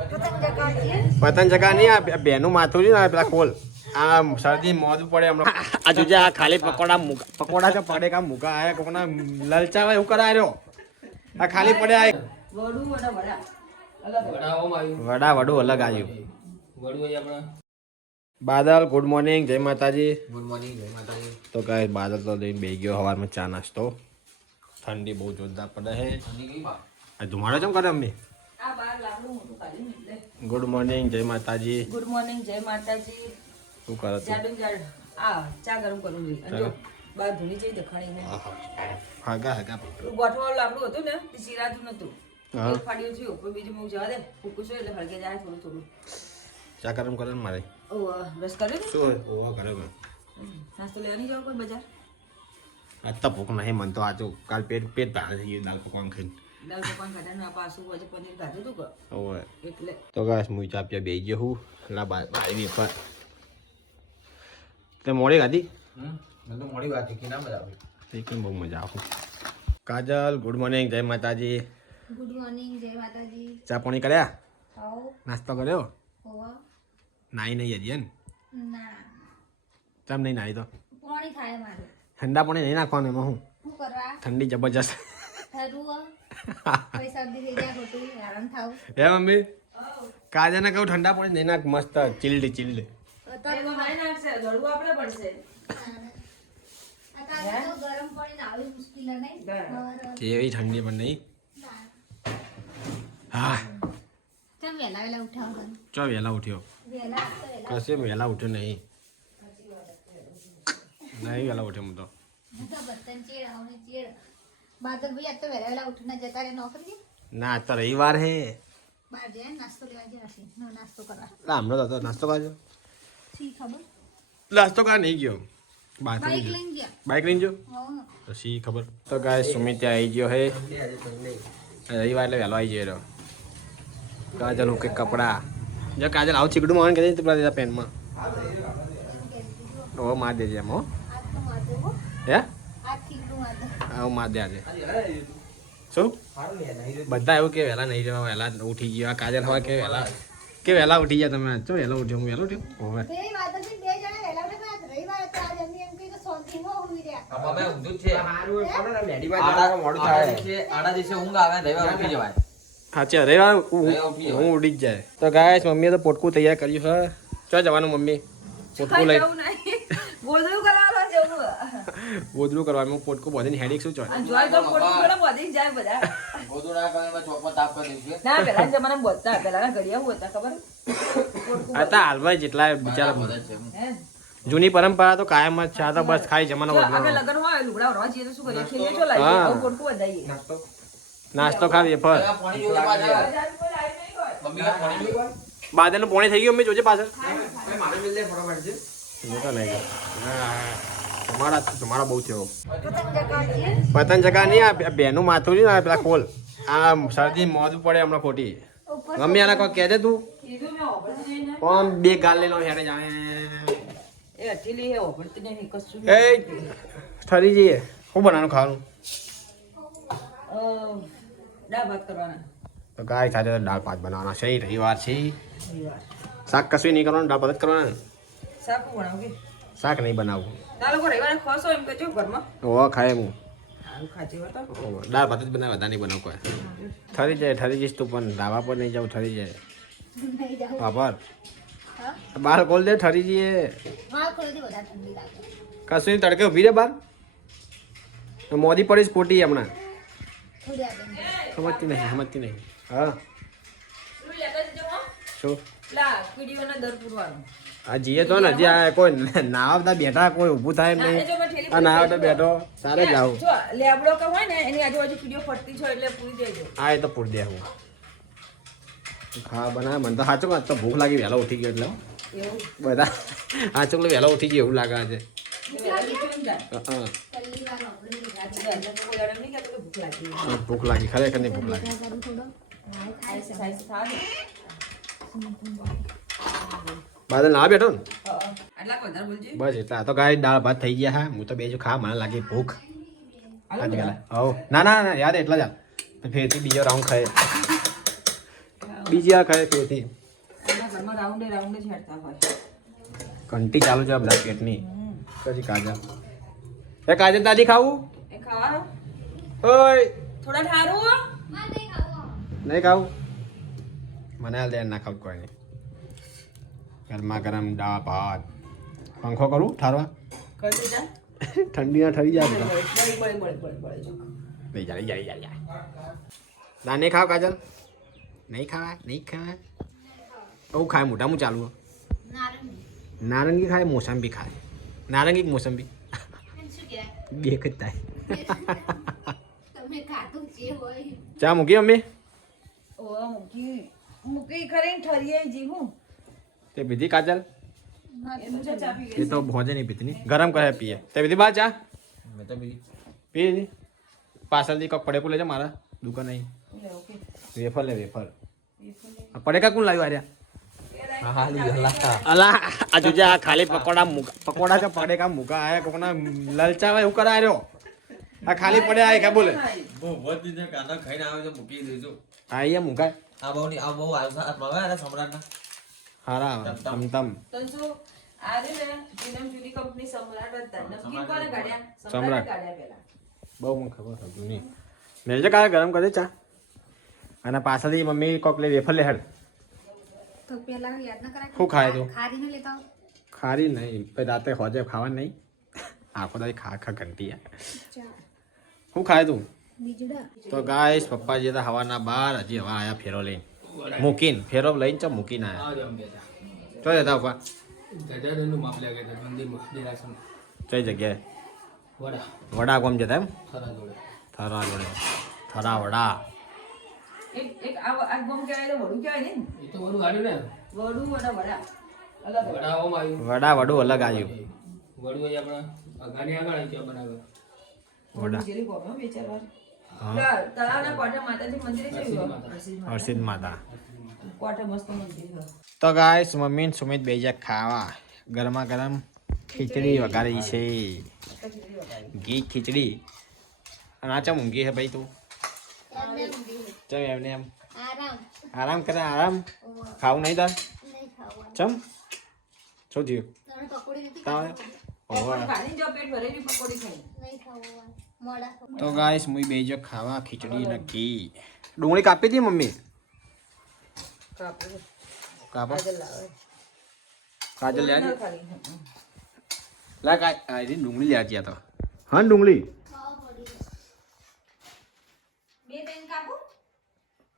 પતંગ ચકા નહીં આ બેનું માથું નહીં પેલા ખોલ આ શરદી મોઢું પડે હમણાં આ જોજે આ ખાલી પકોડા કે પડે કા મુકા આયા કોકના લલચાવા એવું કરાય રહ્યો આ ખાલી પડે આ વડા વડું અલગ આવ્યું બાદલ ગુડ મોર્નિંગ જય માતાજી. ગુડ મોર્નિંગ જય માતાજી. તો કઈ બાદલ તો લઈને બેસી ગયો સવારમાં ચા નાસ્તો. ઠંડી બહુ જોરદાર પડે છે. આ ધુમાડો કેમ કરે અમ્મી? ગુડ મોર્નિંગ જય માતાજી. ગુડ મોર્નિંગ જય માતાજી. શું કરો છો? ચા ગરમ કરું છું. અને જો બાર ધૂની જઈ દેખાણી હાગા હાગા ગોઠવાળું લાકડું હતું ને તે ચીરાતું નતું. હા. એક ફાડ્યું થયું પણ બીજું હું જવા દે ફૂકું છું એટલે હળગે જાય થોડું થોડું. ચા ગરમ કરે ને મારે રસ કર્યો ને શું ઓવા કરે નાસ્તો લેવા નહીં જાવ કોઈ બજાર. આજ તો ભૂખ નહીં મન તો આજે કાલ પેટ ભારે થઈ ગયું દાલ પકવાન ખાઈને. દાળ પકવાન ખાધા ને પાછું આજે પનીર ખાધું હતું કે ઓવે એટલે તો ગાઈસ હું ચા પીવા બેસી ગયો હું લા બાય વેફર તે મોડી ખાધી મને તો મોડી વાત કે ના મજા આવી. તે કેમ બહુ મજા આવે. કાજલ ગુડ મોર્નિંગ જય માતાજી. ગુડ મોર્નિંગ જય માતાજી. ચા પાણી કર્યા? આવો નાસ્તો કર્યો? હોવા નાઈ નહીં હજી ને? ના ચમ નહીં નાઈ તો પાણી થાય મારે. ઠંડા પાણી નહીં નાખવાનું એમાં હું શું કરવા ઠંડી જબરજસ્ત થરું પૈસા દી થઈ જાય ખોટું હેરાન થાવ. હે મમ્મી કાજલને કહું ઠંડા પાણી નહીં નાખ મસ્ત ચીલ્ડ એમાં મારી નાખશે દળવું આપણે પડશે. અત્યારે તો ગરમ પાણી આવી મુશ્કેલ નહીં. એવી ઠંડી પણ નહીં. હા ચમ વહેલા વહેલા ઉઠાવ ચો વહેલા ઉઠ્યો વહેલા તો વહેલા કશે વહેલા ઉઠ્યો નહીં વહેલા ઉઠ્યો હું તો હું તો બર્તન ચેડ આવને ચેડ બાદલ ભાઈ આજ તો વહેલા વહેલા ઉઠીને જતા રહે નોકરી. ના આજ તો રવિવાર હે બહાર જાય નાસ્તો લેવા જશે નાસ્તો કરવા હમણાં તો નાસ્તો કરજો શી ખબર નાસ્તો કરવા નહીં ગયો બાઈક લઈને ગયા. બાઇક લઈને જો હા તો શી ખબર. તો ગાય સુમિત ત્યાં આવી ગયો હે રવિવાર એટલે વહેલો આવી ગયો કાજલ હું કે કપડા જો કાજલ આવું ચીકડું માન કે પેલા દીધા પેનમાં ઓ માર દેજે એમ હો આજ તો મારતો હો હે આજ ઠીકડું મારતો. આવું માર દે આજે શું બધા એવું કે વહેલા નહીં જવા વહેલા ઉઠી ગયા કાજલ હવે કે વહેલા ઉઠી ગયા તમે ચો વહેલો ઉઠ્યો હું વહેલો ઉઠ્યો હોવે તે માતાજી બે જણા વહેલા ઉઠ્યા આજ રવિવાર હતો આજ એમ એમ કે શાંતિમાં ઊંઘી રહ્યા. બાબા ઊંધું જ છે. મોડું થાય આડા દિવસે ઊંઘ આવે રવિવાર ઉઠી જવાય. સાચી રવિવાર હું ઉડી જ જાય. તો ગાય મમ્મીએ તો પોટકું તૈયાર કર્યું છે. ચો જવાનું મમ્મી પોટકું લઈ જવું નહીં ગોદડું કરવાનું જવું. ગોદડું કરવાનું પોટકું બધીને હેડિક શું ચો અને જોઈ તો પોટલું પેલા બધી જાય બધા. ગોદડું ના કરે ચોપમાં તાપ કરી દઈશું. ના પેલા જમાના બોલતા પેલાના ઘડિયા હું હતા ખબર હતા હાલમાં જેટલા બિચારા હે જૂની પરંપરા તો કાયમ જ છે. આ તો બસ ખાઈ જમાનો જો આપણે બદલાવાનો. લગન હોય લુગડા ભરવા જઈએ તો શું કરીએ ખેલીએ ચો લાવીએ હા. આવું પોટકું વધાઈએ. નાસ્તો ખાવી ફર પાણી જોડે પાછળ. મમ્મી આ પાણી જોડે. બાદલનું પોણી થઈ ગયું મમ્મી જોજે પાછળ મારે મિલ લે ફટાફટ છે. જોતા નહીં તમારા બહુ થયો પતંગ ચગાવજે. પતંગ ચકા નહીં આ બેનું માથું નહીં આ પેલા ખોલ આ શરદી મોઢું પડે હમણાં ખોટી મમ્મી આના કોઈ કહેજે તું કીધું મેં ઓપરેશન જઈને કોણ બે ગાલ લઈ લો હેડે જાણે એ અઠીલી હે ઓપરેશન નહીં કશું એ ઠરી જઈએ શું બનાવવાનું ખાવાનું દાળ ભાત કરવાના તો ગાય સાથે દાળ ભાત બનાવવાના છે રવિવાર છે શાક કશું નહીં કરવાનું દાળ ભાત જ કરવાના શાક બનાવું કે શાક નહીં બનાવવું ના લોકો રવિવારે ખોશો એમ કહેજો ઘરમાં ઓ ખાય હું આવું ખાતી હોય તો દાળ ભાત જ બનાવે વધારે નહીં બનાવ કોઈ ઠરી જઈશ તું પણ ધાબા પર નહીં જાઉં ઠરી જાય નહીં જાઉં. બાપર હા બહાર ખોલ દે ઠરી જઈએ મારા ખોલેથી વધારે ઠંડી લાગે. કશું નહીં તડકે ઊભી રે બહાર મોદી પડીશ ખોટી હમણાં થોડી આગળ સમજતી નહીં હા શું લેતા જજો હો શું લા કીડીઓના દર પૂરવાનો આ જીએ તો ને હજી આ કોઈ નાવતા બેઠા કોઈ ઊભું થાય એમ ના, એ નહીં જો મેં ઠેલી આ નાવતા બેઠો સારે જ આવું જો લેબડો કે હોય ને એની આજુબાજુ કીડીઓ ફરતી છે એટલે પૂરી દેજો આ એ તો પૂર દે હું ખાવા બનાવે મને તો સાચું વાત તો ભૂખ લાગી વહેલો ઉઠી ગયો એટલે હો. એવું બધા સાચું વહેલો ઉઠી ગયો એવું લાગે આજે એ વેલા નીકળી જાય હા પહેલી વાર આપણે એટલે તો કોઈ દાડો નહીં કહેતો કે ભૂખ લાગી ભૂખ લાગી ખરેખર નહીં ભૂખ લાગી કરું થોડો ખાઈ ખાવા દે બાદલ ના બેઠો ને આટલા વધારે બોલજે બસ એટલા તો ગાય દાળ ભાત થઈ ગયા હા હું તો બેજો ખા મને લાગી ભૂખ આજકાલ હો ના ના ના યાદ એટલા જ તો ફેરથી બીજો રાઉન્ડ ખાય બીજી વાર ખાય પેટથી એના ઘરમાં રાઉન્ડે રાઉન્ડે છેડતા હોય. ઘંટી ચાલુ છે આ બધા પેટની પછી કાજલ એ કાજલ તાજી ખાવું એ ખાવાનું ઓય થોડા ઠારું હો. માં નહીં ખાવો નહીં ખાવું મને હાલ દે ના ખાવું કોઈ નહીં ગરમા ગરમ દાળ ભાત પંખો કરું ઠારવા કરી દેજા. ઠંડીના ઠરી જાય બધા બળે જો. નહીં જાય ના નહીં ખાવ કાજલ નહીં ખાવા હું ખાય મોટામાં ચાલુ નારંગી નારંગી ખાય મોસંબી ખાય નારંગી કે મોસંબી એને શું કહેવાય બે જ થાય તમે ખાતું જે હોય ચા મૂકી મમ્મી ઓ મૂકી ખરી ઠરીએ જીવું. તે પીધી કાજલ એનું છે ચા પી એ તો ભોજન નહીં પીતી નહીં ગરમ કરે પીએ તે પીધી બા ચા મેં તો બીજી પી લીધી પાછળથી કોક પડેકું લેજે મારા દુકાન નહીં લે ઓકે. વેફર લે વેફર આ પડેકા કોણ લાવ્યું આર્યા હા લઈ ગયેલા અલા આ જોજે આ ખાલી પકોડા કે પડેકા મૂકા આયા કોકના લલચાવા એવું કરાય રહ્યો આ ખાલી પડ્યા આય કે બોલે બહુ વધ દીધે કાંદા ખાઈને આવે તો મૂકી દેજો આ અહીંયા મુકાય આ બહુ ની આ બહુ હાથમાં આવે સમ્રાટના હારા તમ તમ તો શું આ રે ને જીનમ જુદી કંપની સમ્રાટ હતા. નમકીન કોને કાઢ્યા? સમ્રાટ. સમ્રાટ કાઢ્યા પેલા. બહુ મને ખબર હતું નહીં મેલજે કાલે ગરમ કરી દે ચા અને પાછળથી મમ્મી કોક લે વેફર લે હેડ તો પેલા યાદ ના કરાય શું ખાય તું? ખારી ને લેતા આવો. ખારી નહીં પછી રાતે હોજે ખાવા નહીં આખો દાડી ખા ઘંટી ચા શું ખાય તું બીજું ડા તો ગાઈસ પપ્પાજી હતા હવાના 12 હજી હવા આયા ફેરો લઈને મૂકીને ફેરો લઈને ચા મૂકીને આયા ચો જતા પપ્પા ગજાનનનું માપ લાગે છે મંદિરમાં દેરાસર કઈ જગ્યાએ વડા વડા કોમ જતા એમ થરા જોડે થરા જોડે થરા વડા એક આ ગોમ કહેવાય તો વડું કહેવાય ને. એ તો વડું આવ્યું ને વડું વડા અલગ વડા ઓમ આવ્યું વડા વડું અલગ આવ્યું વડું અહીં આપણા ગાડી આગળ આવી ત્યાં બનાવે વડા જેરી ગોમ વિચારવા. હા તળાવના કોઠે માતાજી મંદિર છે. હર્ષિદ માતા કોઠે મસ્ત મંદિર છે. તો ગાઈસ મમ્મી ને સુમિત બેજા ખાવા ગરમા ગરમ ખીચડી વઘારી છે ઘી ખીચડી અને આ ચમ ઊંઘી હે ભાઈ તું એમને ઊંધી. ચમ એમને એમ આરામ આરામ કરે આરામ ખાવું નહીં તાર નહીં ખાવા ચમ શું થયું તમે પકોડી નથી તારે ખાવા? ઓહો ખાલી જો પેટ ભરેલી પકોડી ખાઈ. નહીં ખાવા મોડા ખાવા. તો ગાઈસ મુઈ બેજો ખાવા ખીચડી ને ઘી ડુંગળી કાપી હતી મમ્મી કાપો. કાપો કાજલ લાવે. કાજલ લે ના ખાલી. લા આ ડુંગળી લે તો હા ડુંગળી ખાવા પડી જાય. બે ત્રણ કાપો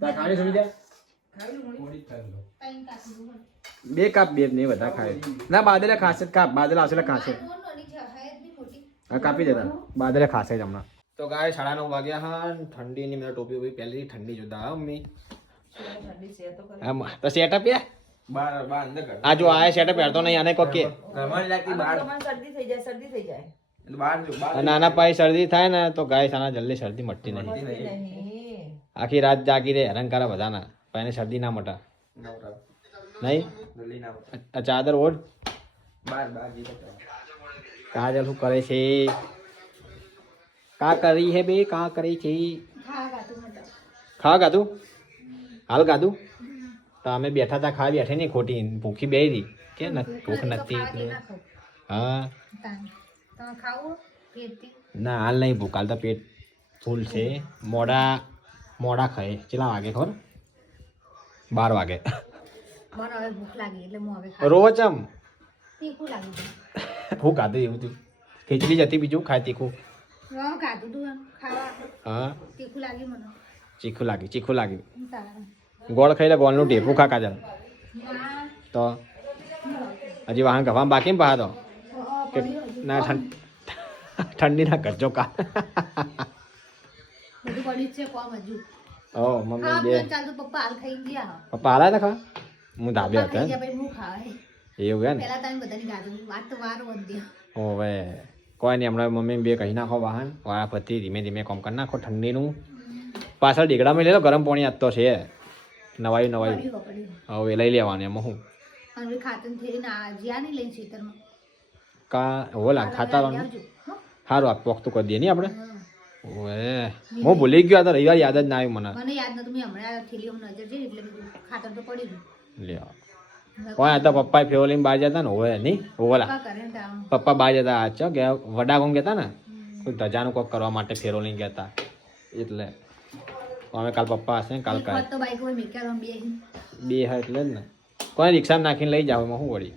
તા ખાણી સમજી ખાવી ડુંગળી? ત્રણ કાપી દઉં. બે કાપ બે નહીં બધા ખાય ના બાદલે ખાશે જ કાપ બાદલે આવશે ખાશે આ નોટ નોની છે હે જ નહીં મોટી. હા કાપી દેતા બાદલે ખાશે જ હમણાં તો ગાય 9:30 વાગ્યા હા ઠંડીની મેં ટોપી ઉભી પહેલી ઠંડી જોતા હા મમ્મી ઠંડી છે તો કરે. આમ તો સેટઅપ યાર બાર બાર અંદર કર આ જો આ સેટઅપ પહેરતો નહીં આને કોકે ઘરમાં લાગતી બાર તમારે શરદી થઈ જાય શરદી થઈ જાય. બાર જો બાર નાના પાય શરદી થાય ને તો ગાય સાના જલ્દી શરદી મટતી નહીં નહીં. આખી રાત જાગી રહે હેરાન કરે બધાના પણ એને શરદી ના મટા નવરા નહીં જલ્દી ના આ ચાદર ઓઢ બાર બાર જી કાજલ શું કરે છે કા કરી હે બે કા કરી છે ખા કાતું મોટા. ખાવા ગાધું હાલ ગાધું તો અમે બેઠા હતા ખાવા બેઠે નહીં ખોટી ભૂખી બે હતી કે ભૂખ નથી એટલે હા તમે ખાવું પેટથી ના હાલ નહીં ભૂખ હાલ તો પેટ ફૂલ છે મોડા ખાય કેટલા વાગે ખબર 12 વાગે મને હવે ભૂખ લાગી એટલે હું હવે ખાઈ રોજ આમ તીખું લાગી ગયું. હું ખાધું એવું થયું ખીચડી જતી બીજું ખાય તીખું હા ખાધું તું એમ ખાવા હા તીખું લાગ્યું મને. ચીખું લાગ્યું તારે ગોળ ખાઈ લે ગોળનું ટેપું ખા કાજલ હા. તો હજી વાહન ગવામાં બાકી ને પાહા તો કે ના ઠંડી ના કરજો કા બધું પડ્યું જ છે કોમ હજુ. ઓ મમ્મી હા બે મને ચાલતું પપ્પા હાલ ખાઈ ગયા. પપ્પા આલા હતા ખા હું ધાબે પપ્પા હતો ખાઈ ગયા પછી હું ખાવા. એવું હે ને પેલા તમે બધાની ગાજુ વાત તો વાર વધી. ઓવે કોઈ નહીં હમણાં મમ્મી બે કહી નાખો વાહન વાળા પતિ ધીમે ધીમે કોમ કરી નાખો ઠંડીનું પાછળ ડીગડામાં લઈ લો ગરમ પાણી આજ તો છે નવાયું પડ્યું. હવે લઈ લેવાનું એમાં હું અને ખાતર થઈને આ જ્યાં નહીં લઈને ખેતરમાં. કા હો લાગ ખાતા લાવી આવજો, હો. સારું આ પોખતું કરી દઈએ નહીં આપણે ઓએ હું ભૂલી ગયો આ તો રવિવાર યાદ જ ના આવ્યું મને મને યાદ નતું મેં હમણાં થેલીઓમાં નજર જઈ એટલે કીધું ખાતર તો પડ્યું લ્યો કોઈ આ તો પપ્પા ફેરો લઈને બહાર જતા ને હોય નહીં ઓલા પપ્પા કરે ને તાવ પપ્પા બહાર જતા આ ચો કે વડા કોમ કહેતા ને કોઈ ધજાનું કોક કરવા માટે ફેરો લઈને ગયા એટલે અમે કાલ પપ્પા હશે ને કાલ એક કાલ વખત તો બાઈક હોય મેં ક્યાં બે બે હા એટલે જ ને કોઈ રિક્ષામાં નાખીને લઈ જાવ એમાં શું વળી